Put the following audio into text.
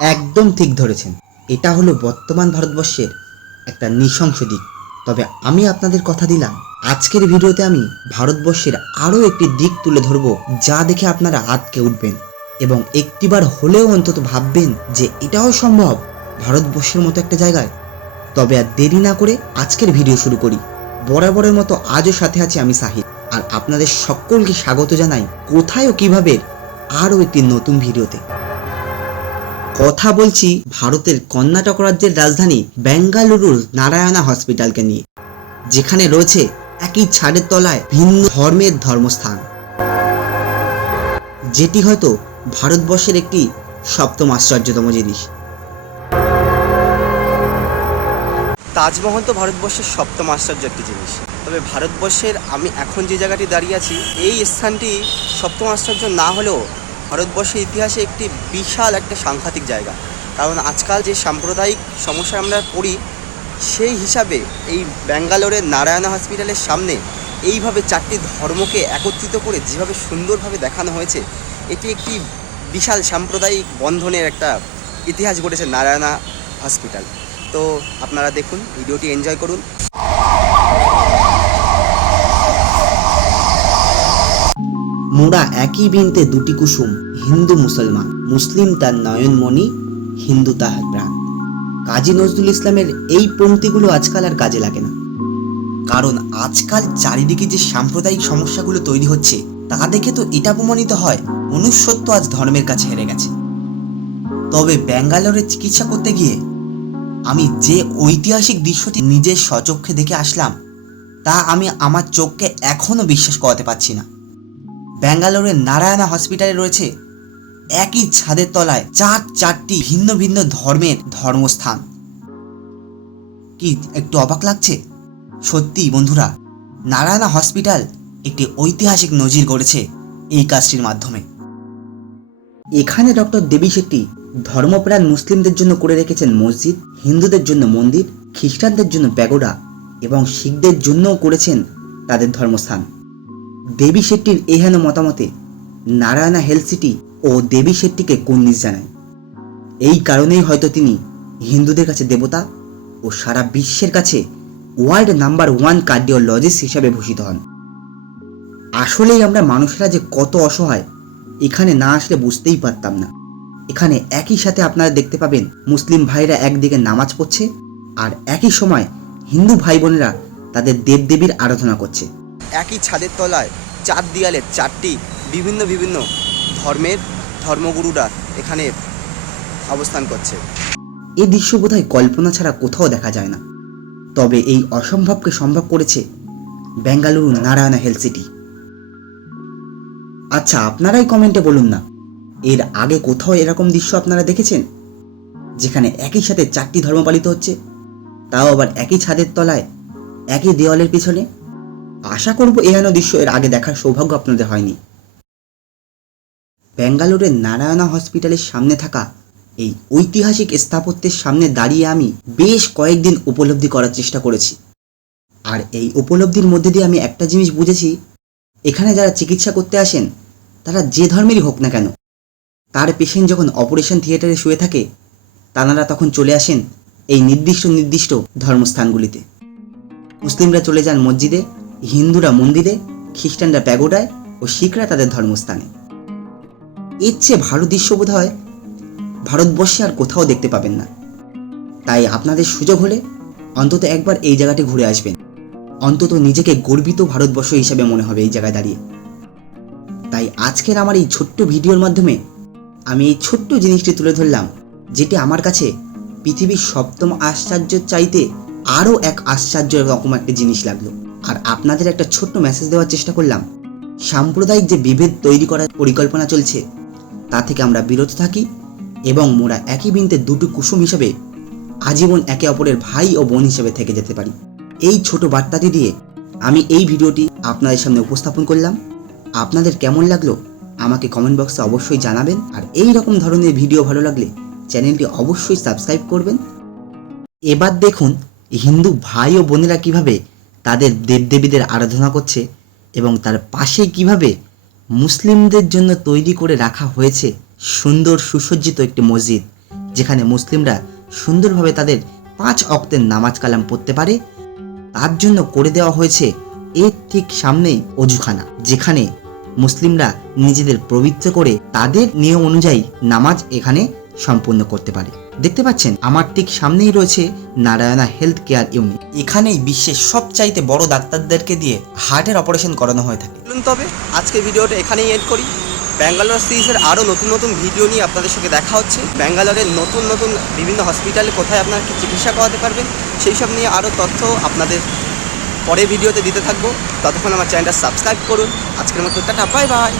একদম ঠিক ধরেছেন। এটা হলো বর্তমান ভারতবর্ষের একটা নৃশংস দিক। তবে আমি আপনাদের কথা দিলাম, আজকের ভিডিওতে আমি ভারতবর্ষের আরও একটি দিক তুলে ধরবো যা দেখে আপনারা আটকে উঠবেন এবং একটিবার হলেও অন্তত ভাববেন যে এটাও সম্ভব ভারতবর্ষের মতো একটা জায়গায়। তবে আর দেরি না করে আজকের ভিডিও শুরু করি। বরাবরের মতো আজও সাথে আছে আমি সাহিদ আর আপনাদের সকলকে স্বাগত জানাই কোথায় ও কীভাবে আরও একটি নতুন ভিডিওতে। কথা বলছি ভারতের কর্ণাটক রাজ্যের রাজধানী বেঙ্গালুরুর নারায়ণা হসপিটালকে নিয়ে, যেখানে রয়েছে একই ছাদের তলায় ভিন্ন ধর্মের ধর্মস্থান। যেটি হয়তো ভারতবর্ষের একটি সপ্তম আশ্চর্যতম জিনিস। তাজমহল তো ভারতবর্ষের সপ্তম আশ্চর্য একটি জিনিস। তবে ভারতবর্ষের আমি এখন যে জায়গাটি দাঁড়িয়ে আছি, এই স্থানটি সপ্তম আশ্চর্য না হলেও ভারতবর্ষের ইতিহাসে একটি বিশাল একটা সাংঘাতিক জায়গা। কারণ আজকাল যে সাম্প্রদায়িক সমস্যা আমরা পড়ি, সেই হিসাবে এই ব্যাঙ্গালোরের নারায়ণা হসপিটালের সামনে এইভাবে চারটি ধর্মকে একত্রিত করে যেভাবে সুন্দরভাবে দেখানো হয়েছে, এটি একটি বিশাল সাম্প্রদায়িক বন্ধনের একটা ইতিহাস গড়েছে নারায়ণা হসপিটাল। তো আপনারা দেখুন, ভিডিওটি এনজয় করুন। মোড়া একই বিনতে দুটি কুসুম হিন্দু মুসলমান, মুসলিম তার নয়নমণি, হিন্দু তাহার প্রাণ। কাজী নজরুল ইসলামের এই পংক্তিগুলো আজকাল আর কাজে লাগে না। কারণ আজকাল চারিদিকে যে সাম্প্রদায়িক সমস্যাগুলো তৈরি হচ্ছে, তা দেখে তো এটা প্রমাণিত হয়, মনুষ্যত্ব আজ ধর্মের কাছে হেরে গেছে। তবে ব্যাঙ্গালোরে চিকিৎসা করতে গিয়ে আমি যে ঐতিহাসিক দৃশ্যটি নিজের স্বচক্ষে দেখে আসলাম, তা আমি আমার চোখকে এখনও বিশ্বাস করাতে পারছি না। ব্যাঙ্গালোরের নারায়ণা হসপিটালে রয়েছে একই ছাদের তলায় চার চারটি ভিন্ন ভিন্ন ধর্মের ধর্মস্থান। কি একটু অবাক লাগছে? সত্যি বন্ধুরা, নারায়ণা হসপিটাল একটি ঐতিহাসিক নজির গড়েছে এই কাজটির মাধ্যমে। এখানে ডক্টর দেবী শেট্টি ধর্মপ্রাণ মুসলিমদের জন্য করে রেখেছেন মসজিদ, হিন্দুদের জন্য মন্দির, খ্রিস্টানদের জন্য প্যাগোডা এবং শিখদের জন্যও করেছেন তাদের ধর্মস্থান। দেবী শেট্টির এহেন মতামতে নারায়ণা হেলথ সিটি ও দেবী শেট্টিকে কুর্নিশ জানায়। এই কারণেই হয়তো তিনি হিন্দুদের কাছে দেবতা ও সারা বিশ্বের কাছে ওয়ার্ল্ড নাম্বার ওয়ান কার্ডিওলজিস্ট হিসাবে ভূষিত হন। আসলেই আমরা মানুষেরা যে কত অসহায়, এখানে না আসলে বুঝতেই পারতাম না। এখানে একই সাথে আপনারা দেখতে পাবেন মুসলিম ভাইরা একদিকে নামাজ পড়ছে আর একই সময় হিন্দু ভাই বোনেরা তাদের দেবদেবীর আরাধনা করছে। একই ছাদের তলায় চার দেয়ালে চারটি বিভিন্ন বিভিন্ন ধর্মের ধর্মগুরুরা এখানে অবস্থান করছে। এই দৃশ্য বোধহয় কল্পনা ছাড়া কোথাও দেখা যায় না। তবে এই অসম্ভবকে সম্ভব করেছে বেঙ্গালুরু নারায়ণা হেলথ সিটি। আচ্ছা আপনারাই কমেন্টে বলুন না, এর আগে কোথাও এরকম দৃশ্য আপনারা দেখেছেন? যেখানে একই সাথে চারটি ধর্ম পালিত হচ্ছে, তাও আবার একই ছাদের তলায়, একই দেওয়ালের পিছনে? আশা করব এহেন দৃশ্য এর আগে দেখার সৌভাগ্য আপনাদের হয়নি। ব্যাঙ্গালোরের নারায়ণা হসপিটালের সামনে থাকা এই ঐতিহাসিক স্থাপত্যের সামনে দাঁড়িয়ে আমি বেশ কয়েকদিন উপলব্ধি করার চেষ্টা করেছি। আর এই উপলব্ধির মধ্যে দিয়ে আমি একটা জিনিস বুঝেছি, এখানে যারা চিকিৎসা করতে আসেন, তারা যে ধর্মেরই হোক না কেন, তার পেশেন্ট যখন অপারেশন থিয়েটারে শুয়ে থাকে তানারা তখন চলে আসেন এই নির্দিষ্ট নির্দিষ্ট ধর্মস্থানগুলিতে। মুসলিমরা চলে যান মসজিদে, হিন্দুরা মন্দিরে, খ্রিস্টানরা প্যাগোডায় ও শিখরা তাদের ধর্মস্থানে। এর চেয়ে ভালো দৃশ্য বোধ হয় ভারতবর্ষে আর কোথাও দেখতে পাবেন না। তাই আপনাদের সুযোগ হলে অন্তত একবার এই জায়গাটি ঘুরে আসবেন। অন্তত নিজেকে গর্বিত ভারতবর্ষ হিসাবে মনে হবে এই জায়গায় দাঁড়িয়ে। তাই আজকের আমার এই ছোট্ট ভিডিওর মাধ্যমে আমি এই ছোট্ট জিনিসটি তুলে ধরলাম, যেটি আমার কাছে পৃথিবীর সপ্তম আশ্চর্যের চাইতে আরও এক আশ্চর্য রকম একটা জিনিস লাগল। আর আপনাদের একটা ছোট্ট মেসেজ দেওয়ার চেষ্টা করলাম। সাম্প্রদায়িক যে বিভেদ তৈরি করার পরিকল্পনা চলছে তা থেকে আমরা বিরত থাকি এবং মোরা একই বিনতে দুটো কুসুম হিসেবে আজীবন একে অপরের ভাই ও বোন হিসেবে থেকে যেতে পারি। এই ছোট বার্তাটি দিয়ে আমি এই ভিডিওটি আপনাদের সামনে উপস্থাপন করলাম। আপনাদের কেমন লাগল আমাকে কমেন্ট বক্সে অবশ্যই জানাবেন। আর এই রকম ধরনের ভিডিও ভালো লাগলে চ্যানেলটি অবশ্যই সাবস্ক্রাইব করবেন। এবার দেখুন হিন্দু ভাই ও বোনেরা কীভাবে তাদের দেবদেবীদের আরাধনা করছে এবং তার পাশে কীভাবে মুসলিমদের জন্য তৈরি করে রাখা হয়েছে সুন্দর সুসজ্জিত একটি মসজিদ, যেখানে মুসলিমরা সুন্দরভাবে তাদের পাঁচ অক্তের নামাজ কালাম পড়তে পারে। তার জন্য করে দেওয়া হয়েছে এর ঠিক সামনেই অজুখানা, যেখানে মুসলিমরা নিজেদের পবিত্র করে তাদের নিয়ম অনুযায়ী নামাজ এখানে সম্পূর্ণ করতে পারে। দেখতে পাচ্ছেন, আমার ঠিক সামনেই রয়েছে নারায়ণা হেলথ কেয়ার ইউনিট। এখানেই বিশ্বের সবচাইতে বড় ডাক্তারদেরকে দিয়ে হার্টের অপারেশন করানো হয়ে থাকে। চলুন তবে। আজকে ভিডিওটা এখানেই এড করি। ব্যাঙ্গালোর সিরিজের আরও নতুন নতুন ভিডিও নিয়ে আপনাদের সঙ্গে দেখা হচ্ছে। ব্যাঙ্গালোরের নতুন নতুন বিভিন্ন হসপিটালে কোথায় আপনারা চিকিৎসা করাতে পারবেন, সেই সব নিয়ে আরও তথ্য আপনাদের পরে ভিডিওতে দিতে থাকব। ততক্ষণ আমার চ্যানেলটা সাবস্ক্রাইব করুন। আজকের মতো টাটা বাই বাই